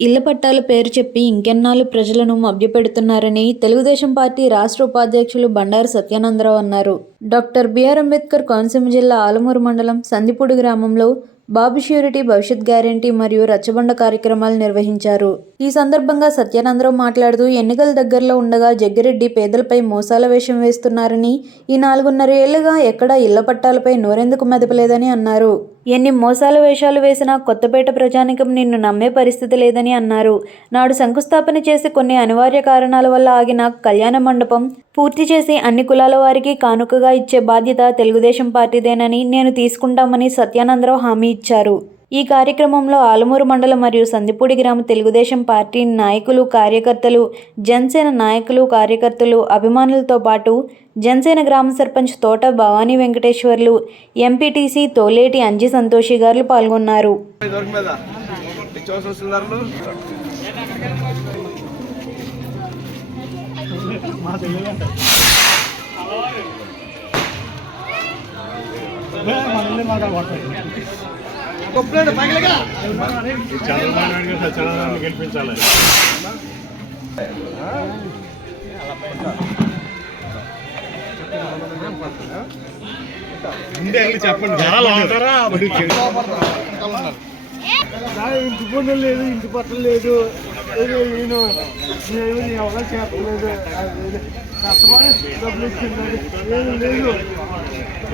ఇళ్ళ పట్టాల పేరు చెప్పి ఇంకెన్నాళ్ళు ప్రజలను మభ్యపెడుతున్నారని తెలుగుదేశం పార్టీ రాష్ట్ర ఉపాధ్యక్షులు బండారు సత్యానందరావు అన్నారు. డాక్టర్ బిఆర్ అంబేద్కర్ కోనసీమ జిల్లా ఆలమూరు మండలం సందిపూడి గ్రామంలో బాబు ష్యూరిటీ భవిష్యత్ గ్యారంటీ మరియు రచ్చబండ కార్యక్రమాలు నిర్వహించారు. ఈ సందర్భంగా సత్యానందరావు మాట్లాడుతూ ఎన్నికల దగ్గరలో ఉండగా జగ్గిరెడ్డి పేదలపై మోసాల వేషం వేస్తున్నారని ఈ నాలుగున్నర ఏళ్ళుగా ఎక్కడా ఇళ్ళ పట్టాలపై నోరెందుకు మెదపలేదని అన్నారు. ఎన్ని మోసాల వేషాలు వేసినా కొత్తపేట ప్రజానికం నిన్ను నమ్మే పరిస్థితి లేదని అన్నారు. నాడు శంకుస్థాపన చేసి కొన్ని అనివార్య కారణాల వల్ల ఆగిన కళ్యాణ మండపం పూర్తి చేసి అన్ని కులాల వారికి కానుకగా ఇచ్చే బాధ్యత తెలుగుదేశం పార్టీదేనని నేను తీసుకుంటామని సత్యానందరావు హామీ ఇచ్చారు. ఈ కార్యక్రమంలో ఆలమూరు మండలం మరియు సందిపూడి గ్రామ తెలుగుదేశం పార్టీ నాయకులు కార్యకర్తలు జనసేన నాయకులు కార్యకర్తలు అభిమానులతో పాటు జనసేన గ్రామ సర్పంచ్ తోట భవానీ వెంకటేశ్వర్లు ఎంపీటీసీ తోలేటి అంజి సంతోషి గారు పాల్గొన్నారు. దొరికి చంద్రబాబు నాయుడు గారు సత్యనారాయణ గెలిపించాలి. ముందే వెళ్ళి చెప్పండి. జనాలు ఇంటి పనులు లేదు ఇంటి పట్టలు లేదు. నేను ఎవరో చెప్పలేదు. అది కష్టపడి డబ్బులు ఇచ్చింది. లేదు అట్లాగే ఉన్నా ఇంటి పట్టు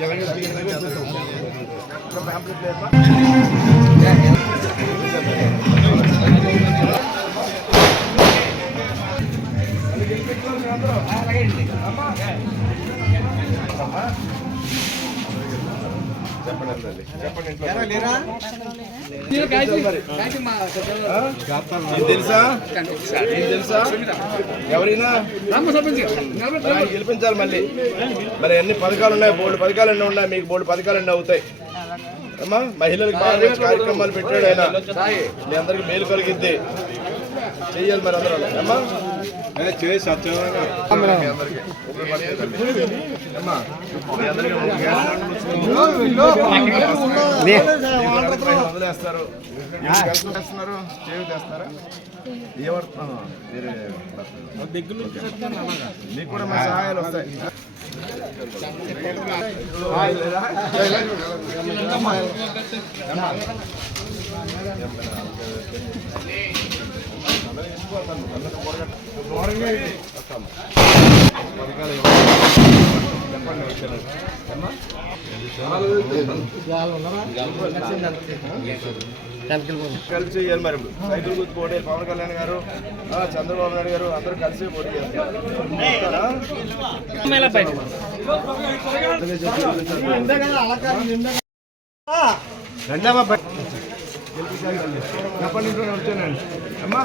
రైతులకి చెప్పండి చెప్పండి ఇది తెలుసా తెలుసా ఎవరైనా గెలిపించాలి మళ్ళీ మరి ఎన్ని పథకాలు ఉన్నాయి బోర్డు పథకాలు ఎన్ని ఉన్నాయి మీకు బోర్డు పథకాలు ఎన్ని అవుతాయి అమ్మా మహిళలకు కార్యక్రమాలు పెట్టాడు ఆయన మీ అందరికి మేలు కలిగిద్ది చెయ్యాలి మరి అందరూ. అమ్మా. చేసి వదిలేస్తారు. చేస్తున్నారు ఏమడుతున్నాను వేరే మీకు కూడా మా సహాయాలు వస్తాయి. అమ్మా. కలిసి చేయాలి మరి ఇప్పుడు సైకిల్ గుర్తు పోటీ పవన్ కళ్యాణ్ గారు చంద్రబాబు నాయుడు గారు అందరూ కలిసి పోటీ చేస్తారు? ఎప్పటి బయట. చెప్పండి వచ్చానండి అమ్మా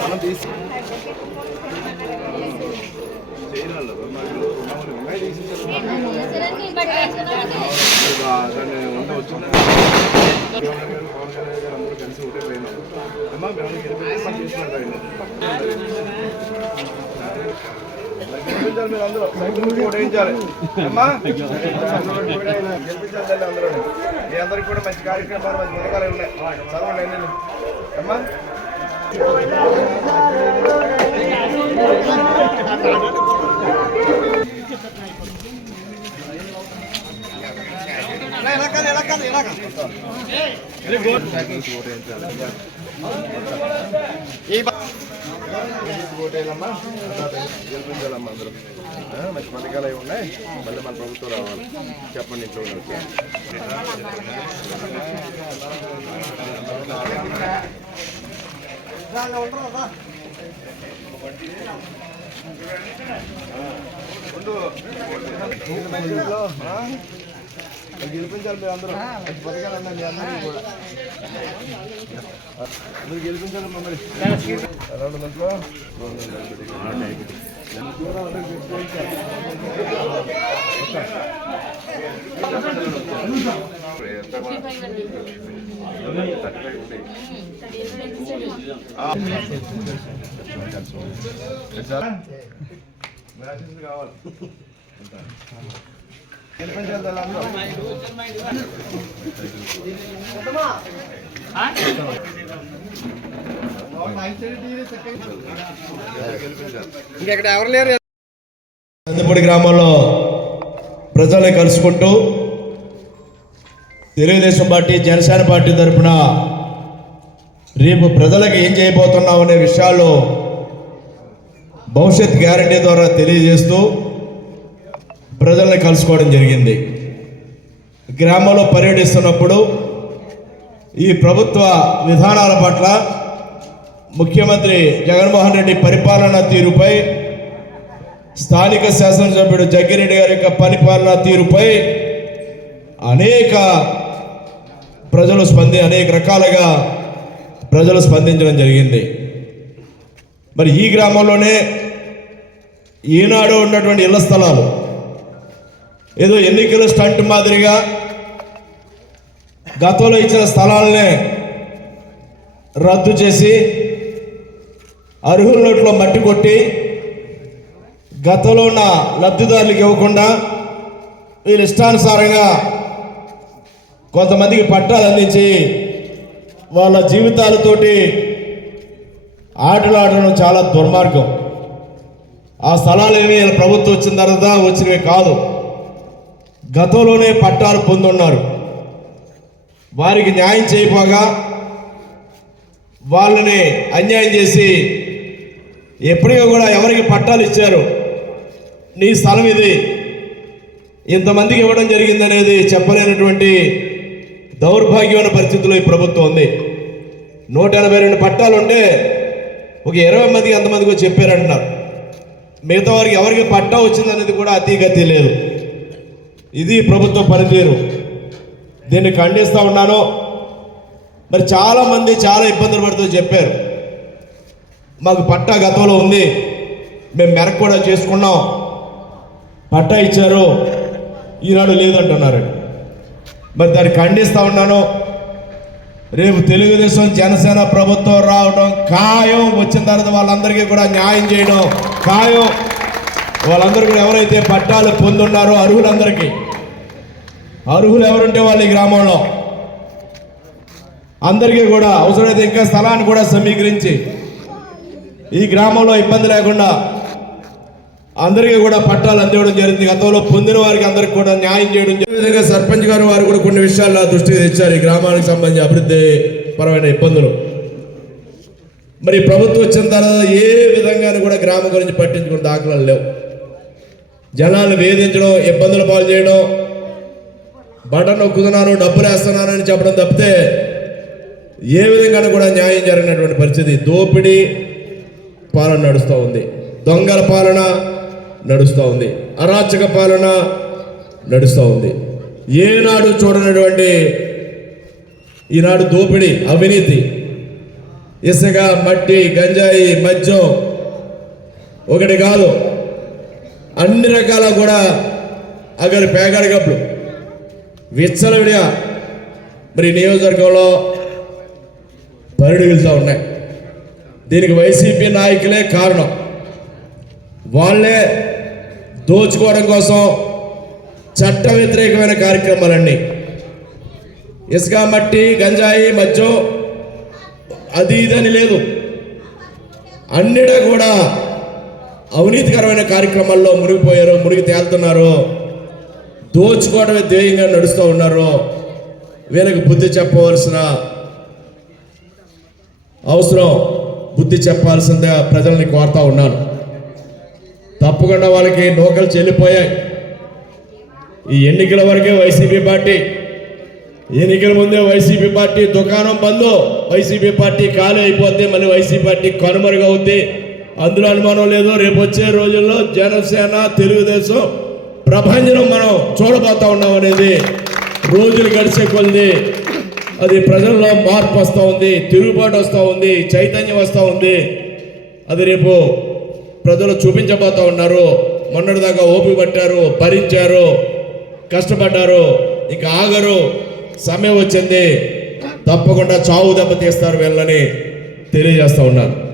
మనం తీసి అందరూ కలిసి ఉంటే అమ్మా మేము గెలిపించాలి మీరు అందరూ సైకిల్ గుర్తు ఓడించాలి అమ్మా గెలిపించాలి తల్లి అందరూ మీ అందరికి కూడా మంచి కార్యక్రమాలు మంచి పథకాలు ఉన్నాయి చదవండి అన్ని అమ్మా ఓటేయాలమ్మా గెలిపించాలమ్మా అందరూ ఆ, మంచి పథకాలు అవి ఉన్నాయి మళ్ళీ మన ప్రభుత్వం రావాలి చెప్పండి ఇంట్లో ఉన్నది ఉండు. ఇంట్లో, ఆ? మరి గెలిపించాలి మీరు అందరూ మంచి పథకాలు ఉన్నాయి మీ అందరికీ కూడా మీరు గెలిపించాలి మమ్మల్ని ఎలా ఉంది కావాలి గెలిపించాలి నందిపూడి గ్రామంలో ప్రజల్ని కలుసుకుంటూ తెలుగుదేశం పార్టీ జనసేన పార్టీ తరఫున రేపు ప్రజలకు ఏం చేయబోతున్నాం అనే విషయాలు భవిష్యత్ గ్యారంటీ ద్వారా తెలియజేస్తూ ప్రజల్ని కలుసుకోవడం జరిగింది. గ్రామంలో పర్యటిస్తున్నప్పుడు ఈ ప్రభుత్వ విధానాల పట్ల ముఖ్యమంత్రి జగన్మోహన్ రెడ్డి పరిపాలనా తీరుపై స్థానిక శాసనసభ్యుడు జగ్గిరెడ్డి గారి యొక్క పరిపాలనా తీరుపై అనేక ప్రజలు స్పంది అనేక రకాలుగా ప్రజలు స్పందించడం జరిగింది. మరి ఈ గ్రామంలోనే ఈనాడు ఉన్నటువంటి ఇళ్ళ స్థలాలు ఏదో ఎన్నికల స్టంట్ మాదిరిగా గతంలో ఇచ్చిన స్థలాలనే రద్దు చేసి అర్హుల నోట్లో మట్టి కొట్టి గతంలో ఉన్న లబ్ధిదారులకు ఇవ్వకుండా వీళ్ళు ఇష్టానుసారంగా కొంతమందికి పట్టాలు అందించి వాళ్ళ జీవితాలతోటి ఆటలు ఆడడం చాలా దుర్మార్గం. ఆ స్థలాలు ఏమి ప్రభుత్వం వచ్చిన తర్వాత వచ్చినవి కాదు. గతంలోనే పట్టాలు పొందున్నారు. వారికి న్యాయం చేయపోగా వాళ్ళని అన్యాయం చేసి ఎప్పటికీ కూడా ఎవరికి పట్టాలు ఇచ్చారు? నీ స్థలం ఇది. ఇంతమందికి ఇవ్వడం జరిగిందనేది చెప్పలేనటువంటి దౌర్భాగ్యమైన పరిస్థితిలో ఈ ప్రభుత్వం ఉంది. నూట ఎనభై రెండు పట్టాలు ఉంటే ఒక ఇరవై మందికి అంతమందికి చెప్పారంటున్నారు. మిగతా వారికి ఎవరికి పట్టా వచ్చిందనేది కూడా అతీగతి లేదు. ఇది ప్రభుత్వ పనితీరు. దీన్ని ఖండిస్తూ ఉన్నాను. మరి చాలామంది చాలా ఇబ్బందులు పడుతూ చెప్పారు. మాకు పట్టా గతంలో ఉంది. మేము మెరకు కూడా చేసుకున్నాం. పట్టా ఇచ్చారు. ఈనాడు లేదంటున్నారు. మరి దాన్ని ఖండిస్తూ ఉన్నాను. రేపు తెలుగుదేశం జనసేన ప్రభుత్వం రావడం ఖాయం. వచ్చిన తర్వాత వాళ్ళందరికీ కూడా న్యాయం చేయడం ఖాయం. వాళ్ళందరూ కూడా ఎవరైతే పట్టాలు పొందున్నారో అర్హులందరికీ అర్హులు ఎవరుంటే వాళ్ళు ఈ గ్రామంలో? అందరికీ కూడా అవసరమైతే ఇంకా స్థలాన్ని కూడా సమీకరించి ఈ గ్రామంలో ఇబ్బంది లేకుండా అందరికీ కూడా పట్టాలు అందివ్వడం జరిగింది. గతంలో పొందిన వారికి అందరికి కూడా న్యాయం చేయడం జరిగింది. విధంగా సర్పంచ్ గారు వారు కూడా కొన్ని విషయాల్లో దృష్టి దృష్టికి తెచ్చారు. ఈ గ్రామానికి సంబంధించి అభివృద్ధి పరమైన ఇబ్బందులు. మరి ప్రభుత్వం వచ్చిన తర్వాత ఏ విధంగానూ కూడా గ్రామం గురించి పట్టించుకున్న దాఖలాలు లేవు. జనాలు వేధించడం ఇబ్బందులు పాలు చేయడం బటన్ నొక్కుతున్నాను డబ్బులు వేస్తున్నాను అని చెప్పడం తప్పితే ఏ విధంగా కూడా న్యాయం జరిగినటువంటి పరిస్థితి దోపిడీ పాలన నడుస్తూ ఉంది. దొంగల పాలన నడుస్తూ ఉంది. అరాచక పాలన నడుస్తూ ఉంది. ఏనాడు చూడనటువంటి ఈనాడు దోపిడీ అవినీతి ఇసుక మట్టి గంజాయి మద్యం ఒకటి కాదు. అన్ని రకాల కూడా అగరు పేగడగప్పుడు విచ్చలవిడిగా మరి నియోజకవర్గంలో పరిడుగులుతూ ఉన్నాయి. దీనికి వైసీపీ నాయకులే కారణం. వాళ్ళే దోచుకోవడం కోసం చట్ట వ్యతిరేకమైన కార్యక్రమాలన్నీ. ఇసుక మట్టి గంజాయి మద్యం అది ఇదని లేదు. అన్నిటా కూడా అవినీతికరమైన కార్యక్రమాల్లో మునిగిపోయారు మునిగి తేలుతున్నారు. దోచుకోవడమే ధ్యేయంగా నడుస్తూ ఉన్నారు. వీళ్ళకి బుద్ధి చెప్పవలసిన అవసరం బుద్ధి చెప్పాల్సిందే ప్రజల్ని కోరుతా ఉన్నాను. తప్పకుండా వాళ్ళకి నూకలు చెల్లిపోయాయి. ఈ ఎన్నికల వరకే వైసీపీ పార్టీ ఎన్నికల ముందే వైసీపీ పార్టీ దుకాణం బందు వైసీపీ పార్టీ ఖాళీ అయిపోతే మళ్ళీ వైసీపీ పార్టీ కనుమరుగవుద్ది. అందులో అనుమానం లేదు. రేపు వచ్చే రోజుల్లో జనసేన తెలుగుదేశం ప్రపంచం మనం చూడబోతా ఉన్నాం అనేది రోజులు గడిచే కొద్ది అది ప్రజల్లో మార్పు వస్తూ ఉంది తిరుగుబాటు వస్తూ ఉంది చైతన్యం వస్తూ ఉంది. అది రేపు ప్రజలు చూపించబోతా ఉన్నారు. మొన్నటిదాకా ఓపి పట్టారు భరించారు కష్టపడ్డారు ఇక ఆగరు సమయం వచ్చింది. తప్పకుండా చావు దెబ్బ తీస్తారు వీళ్ళని తెలియజేస్తూ ఉన్నారు